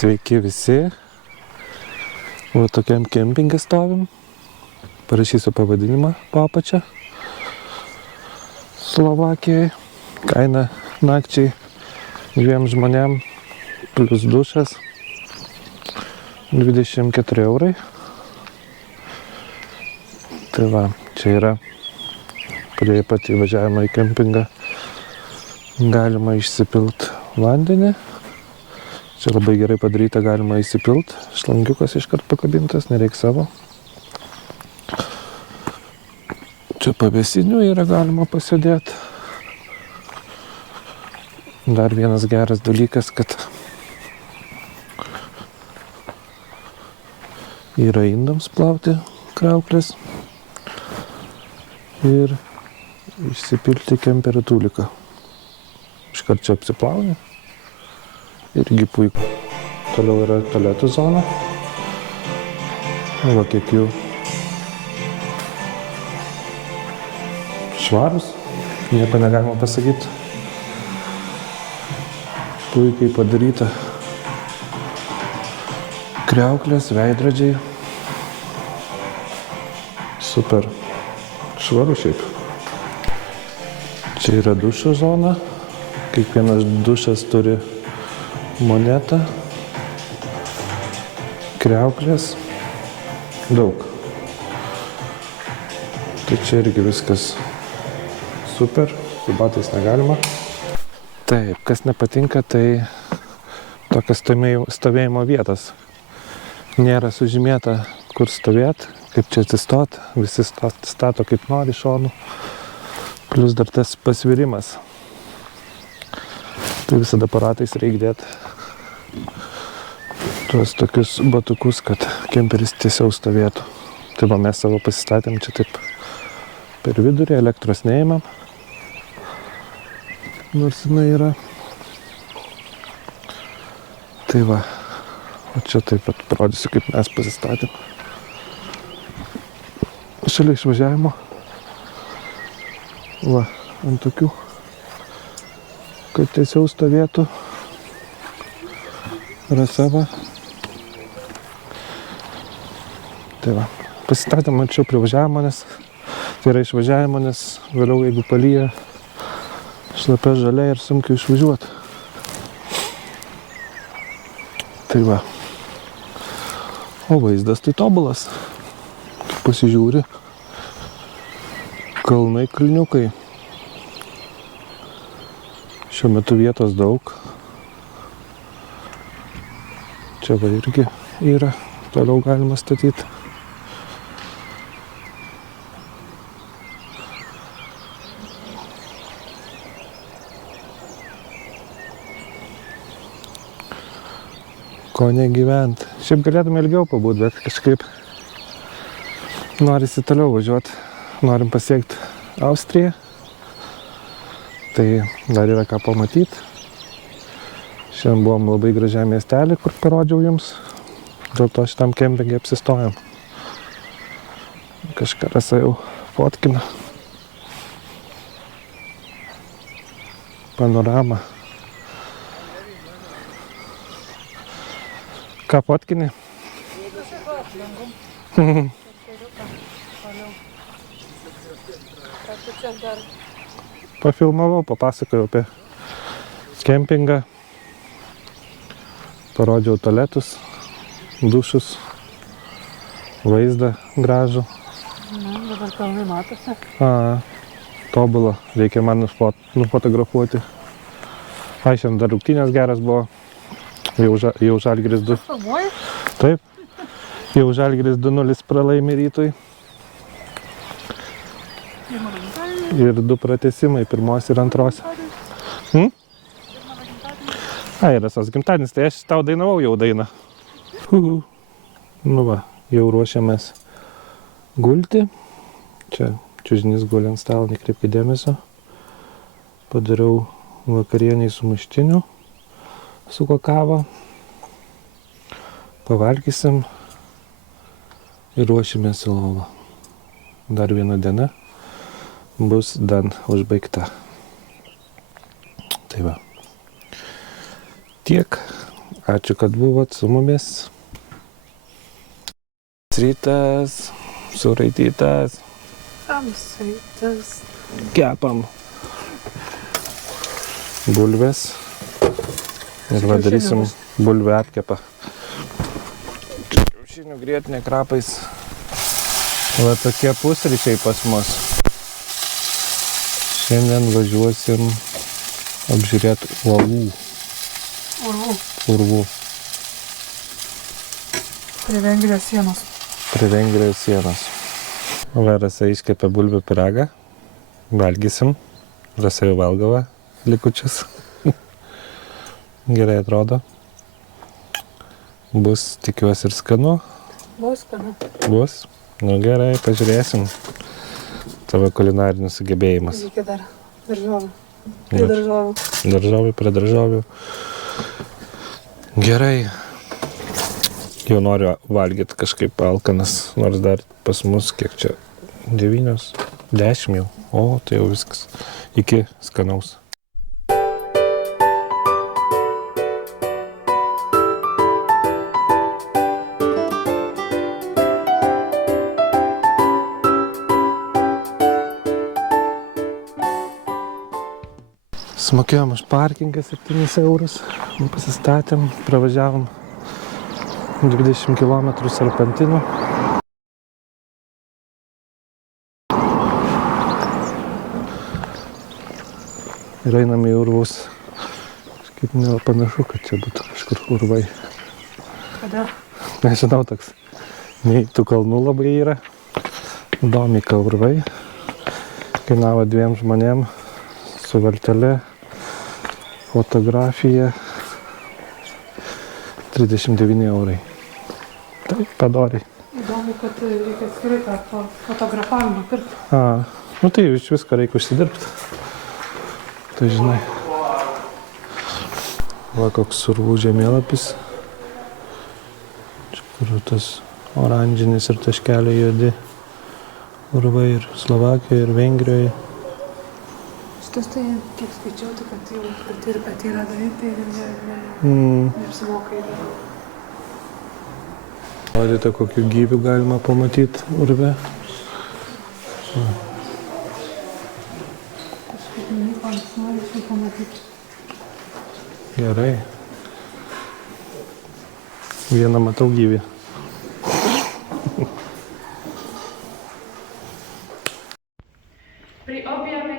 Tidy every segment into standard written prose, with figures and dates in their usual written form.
Sveiki visi. Va tokiam kempinge stovim. Parašysiu pavadinimą po apačia. Slovakijoje. Kaina nakčiai 2 žmonėm plus dušas 24 eurai. Tai va, čia yra prie pat įvažiavimo į kempingą galima išsipilt vandenį. Čia labai gerai padaryta, galima įsipilt. Šlangiukas iškart pakabintas, nereik savo. Čia pavėsinių yra galima pasėdėti. Dar vienas geras dalykas, kad yra indams plauti kriauklės ir išsipilti kemperio tūliką. Iškart čia apsiplauni. Irgi puiku. Toliau yra tualetų zona. Va kiek jų švarus. Nieko negalima pasakyti. Puikiai padaryta. Kriauklės, veidrodžiai. Super. Švaru šiaip. Čia yra dušo zona. Kiekvienas dušas turi monetą, kriauklės, daug. Tai čia irgi viskas super, su batais negalima. Taip, kas nepatinka, tai tokios stovėjimo vietos. Nėra sužymėta, kur stovėti, kaip čia atsistot, visi stato kaip nori šonų. Plius dar tas pasvirimas. Tai visada aparatais reikia dėti tuos tokius batukus, kad kemperis tiesiau stovėtų. Tai va, mes savo pasistatėm čia taip per vidurį, elektros neėmėm. Nors jinai yra. Tai va, o čia taip pat parodysiu, kaip mes pasistatėm. Šalia išvažiavimo. Va, ant tokių, kad tiesiau stovėtų rasava. Tai va, pasistatėm anksčiau prie važiavimo, nes tai yra išvažiavimo, nes vėliau jeigu palyja šlapia žalia ir sunkiai išvažiuoti. Tai va. O vaizdas tai tobulas. Pasižiūri. Kalnai, kalniukai. Šiuo metu vietos daug. Čia va irgi yra. Toliau galima statyti. Ko negyvent. Šiaip galėtume ilgiau pabūt, bet kažkaip norisi toliau važiuoti. Norim pasiekti Austriją. Tai dar yra ką pamatyti. Šiandien buvom labai gražiam miestelį, kur parodžiau jums. Dėl to šitam kempinge apsistojom. Kažką rasa jau fotkina. Panoramą. Ką fotkini? Pafilmavau, papasakojau apie kempingą. Parodžiau tualetus, dušus, vaizdą gražų. Na, dabar kalnai matosi. Tobulą. Reikia man nufotografuoti. Šiandien dar rungtynės geras buvo. Jau Žalgiris 2. Filmuoji? Taip. Jau Žalgiris 2-0 pralaimi Rytui. Ir 2 pratęsimai, pirmos ir antros. Yra sas gimtadienis, tai aš tau dainavau jau dainą. Nu va, jau ruošiamės gulti. Čia čiužinys guli ant stalo, nekreipkite dėmesio. Padariau vakarieniai su muštiniu. Su kakava. Pavalgysim ir ruošimės į lovą. Dar viena diena bus dan užbaigta. Tai va. Tiek. Ačiū, kad buvot su mumis. Rytas, suraitytas. Apsaitas. Kepam bulves. Ir padarysim bulvę apkepą. Čia kiaušinių grietinė krapais. Va tokie pusryčiai pas mus. Šiandien važiuosim apžiūrėti uolų. Urvų. Prie Vengrijos sienos. Prie Vengrijos sienos. Va, Rasa iškepė bulvių pyragą. Valgysim. Rasa jau valgava likučius. Gerai atrodo. Bus, tikiuosi, ir skanu. Bus skanu. Bus. Nu gerai, pažiūrėsim. Tavo kulinarinis sugebėjimas. Reikia dar daržovių. Prie daržovių. Daržovių, prie daržovių. Gerai. Jau noriu valgyti kažkaip alkanas, nors dar pas mus, kiek čia, 9, 10 jau. O, tai jau viskas. Iki skanaus. Sumokėjom už parkingą 7 eurus, pasistatėm, pravažiavom 20 km serpantinu. Ir einam į urvus. Kažkaip panašu, kad čia būtų kažkur urvai. Kada? Nežinau, toks. Nei tų kalnų labai yra. Domika urvai. Kainavo 2 žmonėm su valtele. Fotografija 39 eurai. Tai padoriai. Įdomu, kad reikia atskirai tą fotografavimą pirkti. Nu tai iš visko reikia užsidirbti. Tai žinai. Va koks urvų žemėlapis. Čia kur tas oranžinis ir taškeliai juodi. Urvai ir Slovakijoje, ir Vengrijoje. Šitas tai, kiek skaičiau, tai kad jau ateina daryti ir neapsimoka įdėti. Matėte, kokių gyvių galima pamatyti urve. Kažkaip nieko noriu pamatyti. Gerai. Vieną matau gyvį. Pri objavení,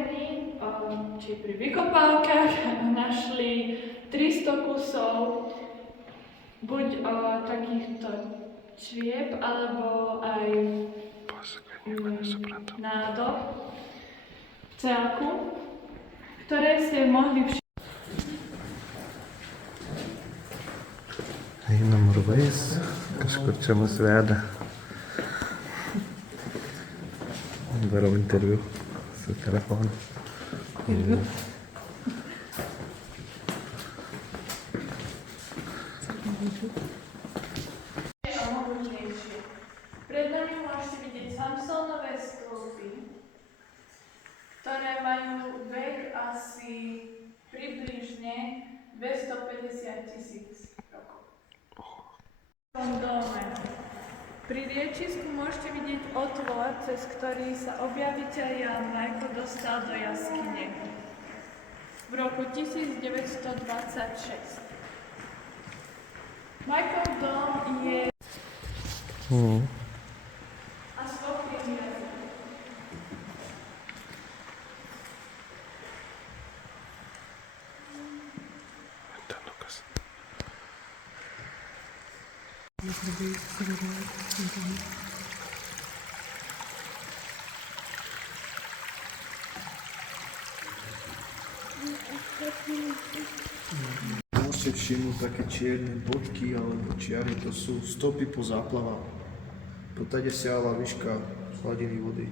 či pri vykopávkach našli 300 kusov buď takýchto čriep, alebo aj nádob v celku, ktoré ste mohli Einam urvais, kažkur čia mus veda. Darau interviu su telefonu. Pred nami môžete vidieť Samsonové stĺpy, ktoré majú vek asi približne 250 000 rokov. V tom dome. Pri riečisku môžete vidieť otvor, cez ktorý sa objaviteľ Ján Majko dostal do jaskyne v roku 1926. Majkov dom je a schopný jazyk. Môžete všimnúť také čierne bodky alebo čiary, to sú stopy po záplavách. Potade siahala výška hladiny vody.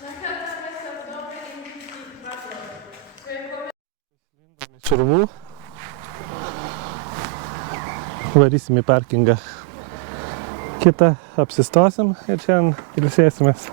Nachádzame sa v dome indických kvatrov. To je Šurvų. Varysim į parkingą. Kitą apsistosim ir šiandien ilsėsimės.